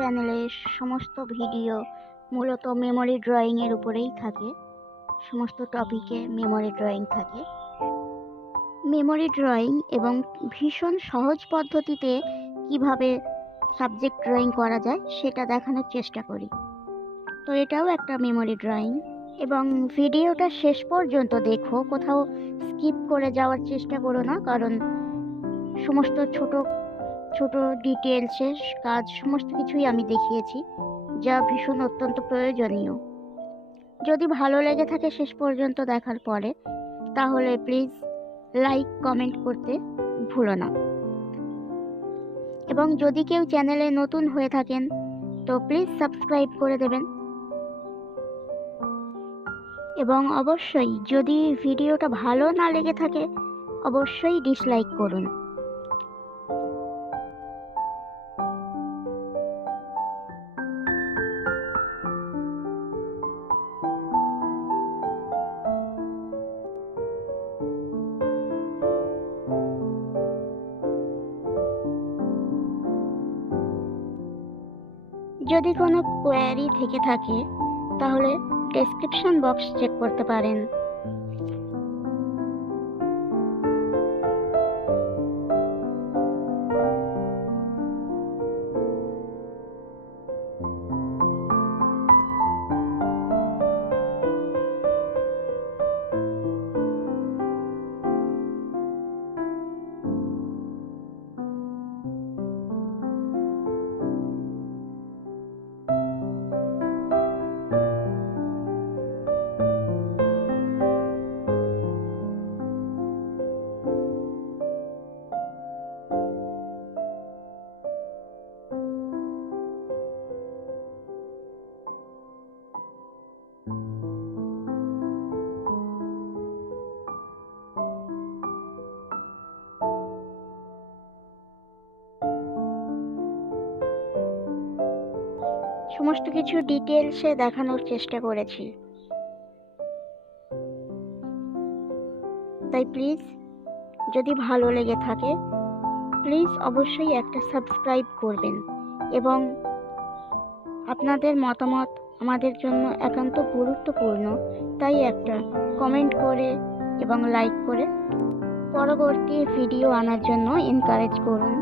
চ্যানেলে সমস্ত ভিডিও মূলত মেমোরি ড্রয়িংয়ের উপরেই থাকে। সমস্ত টপিকে মেমোরি ড্রয়িং থাকে। মেমোরি ড্রয়িং এবং ভীষণ সহজ পদ্ধতিতে কিভাবে সাবজেক্ট ড্রয়িং করা যায় সেটা দেখানোর চেষ্টা করি। তো এটাও একটা মেমোরি ড্রয়িং। এবং ভিডিওটা শেষ পর্যন্ত দেখো, কোথাও স্কিপ করে যাওয়ার চেষ্টা করো না, কারণ সমস্ত ছোট ছোট ডিটেলসের কাজ সমস্ত কিছুই আমি দেখিয়েছি, যা ভীষণ অত্যন্ত প্রয়োজনীয়। যদি ভালো লেগে থাকে শেষ পর্যন্ত দেখার পরে, তাহলে প্লিজ লাইক কমেন্ট করতে ভুলো না। এবং যদি কেউ চ্যানেলে নতুন হয়ে থাকেন তো প্লিজ সাবস্ক্রাইব করে দেবেন। এবং অবশ্যই যদি ভিডিওটা ভালো না লেগে থাকে অবশ্যই ডিসলাইক করুন। যদি কোনো কোয়ারি থেকে থাকে তাহলে ডেসক্রিপশন বক্স চেক করতে পারেন। সমস্ত কিছু ডিটেলসে দেখানোর চেষ্টা করেছি, তাই প্লিজ যদি ভালো লেগে থাকে প্লিজ অবশ্যই একটা সাবস্ক্রাইব করবেন। এবং আপনাদের মতামত আমাদের জন্য একান্ত গুরুত্বপূর্ণ, তাই একটা কমেন্ট করে এবং লাইক করে পরবর্তী ভিডিও আনার জন্য এনকারেজ করুন।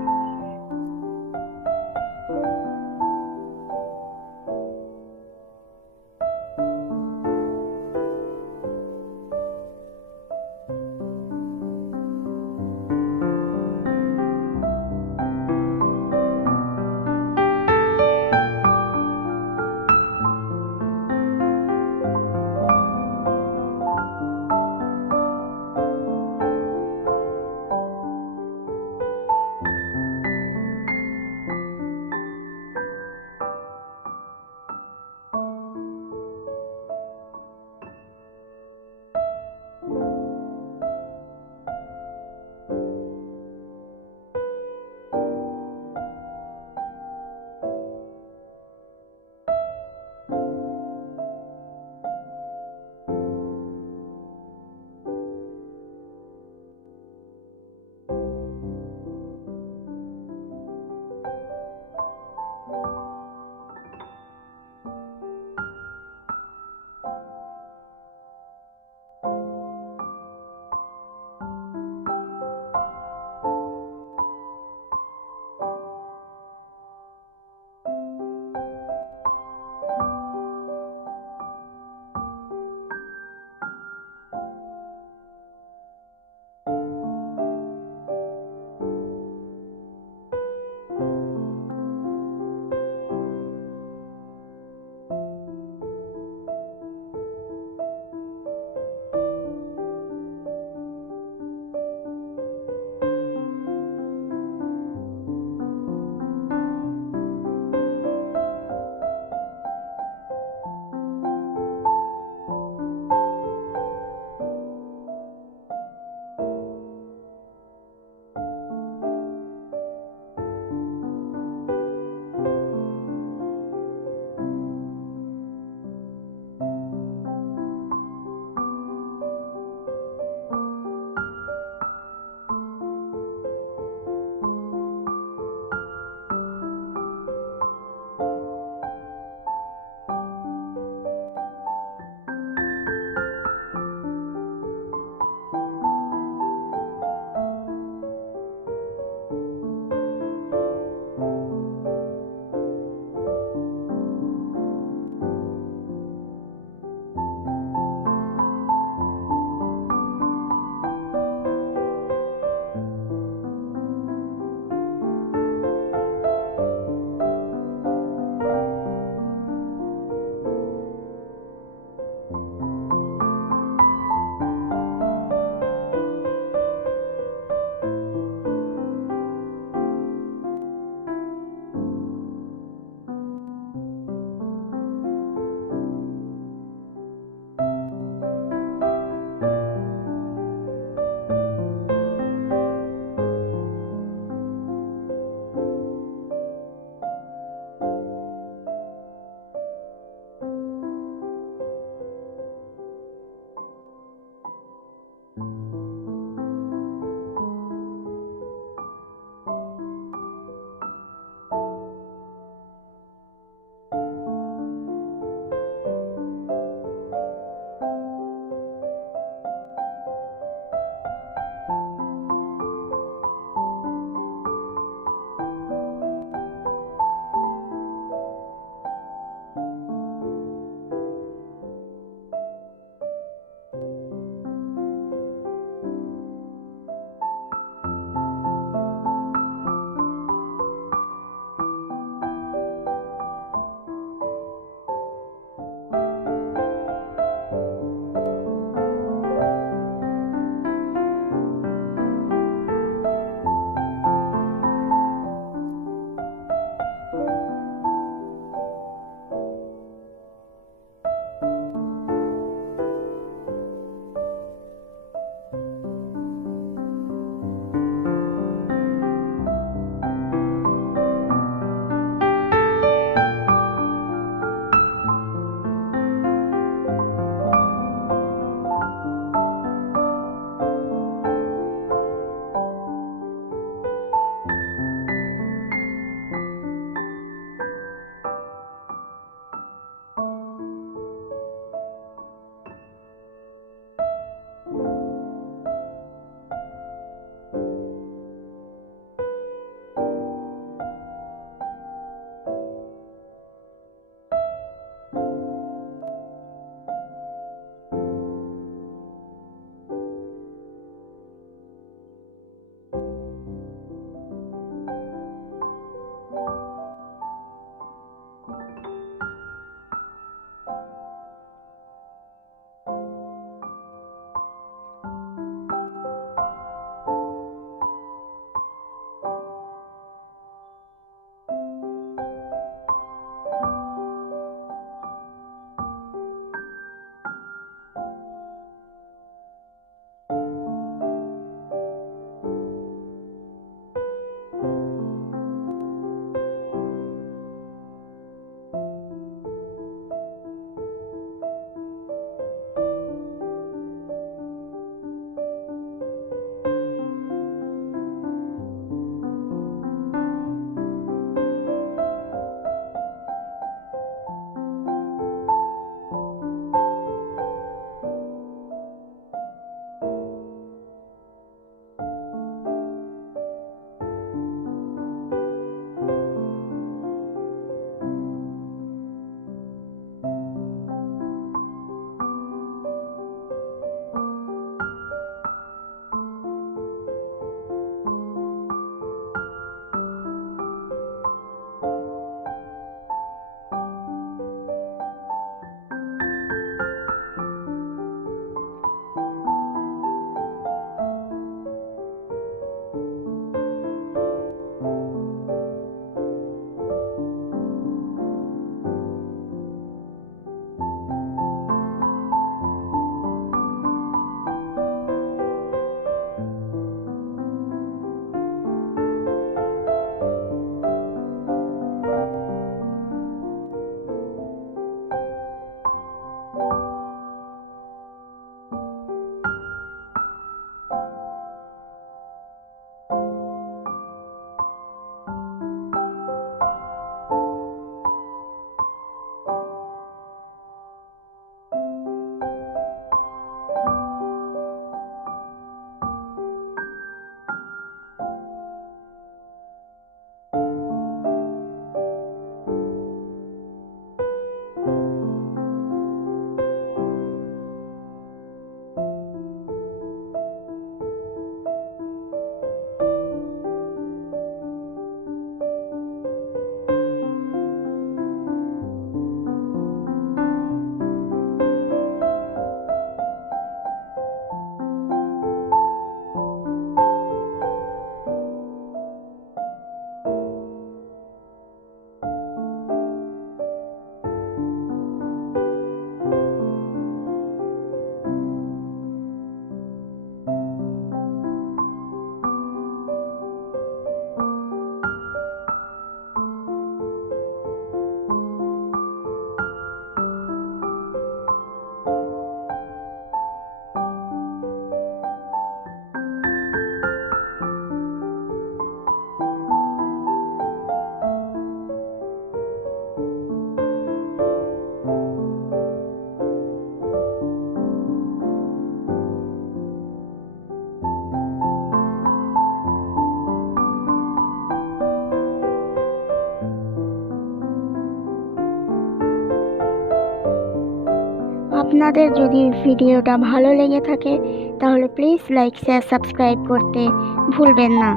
আপনাদের যদি ভিডিওটা ভালো লেগে থাকে তাহলে প্লিজ লাইক শেয়ার সাবস্ক্রাইব করতে ভুলবেন না।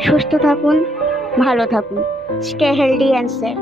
সুস্থ থাকুন, ভালো থাকুন। Stay healthy and safe.